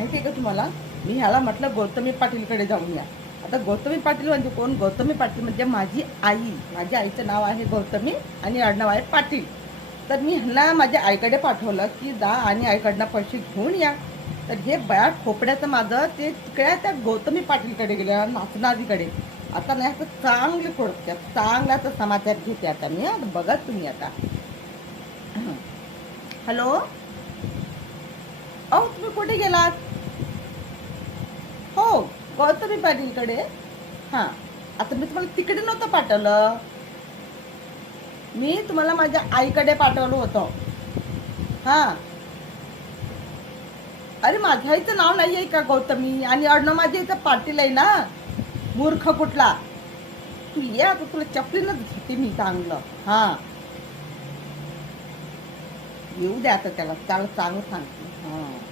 माहिती आहे का तुम्हाला, मी ह्याला म्हटलं गौतमी पाटीलकडे जाऊन या. आता गौतमी पाटील म्हणजे कोण? गौतमी पाटील म्हणजे माझी आई. माझ्या आईचं नाव आहे गौतमी आणि आडनाव आहे पाटील. तर मी ह्यांना माझ्या आईकडे पाठवलं की जा आणि आईकडनं पैसे घेऊन या. तर हे बया खोपड्याचं माझं ते तिकडे त्या गौतमी पाटीलकडे गेल्या नाचणारीकडे. आता नाही तर चांगले कोडत्यात, चांगलाच समाचार घेते आता मी. आता बघा तुम्ही आता. हॅलो, अहो तुम्ही कुठे गेलात? हो, गौतमी पाटीलकडे. हां, आता मी तुम्हाला तिकडे नव्हतं पाठवलं, मी तुम्हाला माझ्या आईकडे पाठवलं होतं. हां, अरे माझ्या आईचं नाव नाही आहे का गौतमी? आणि आडनाव माझ्या आईचं पाटील आहे ना, मूर्ख कुठला. तू ये आता, तुला चपलीनच घेते मी चांगलं. हां, येऊ दे आता त्याला, त्याला चांगलं सांगते. हां.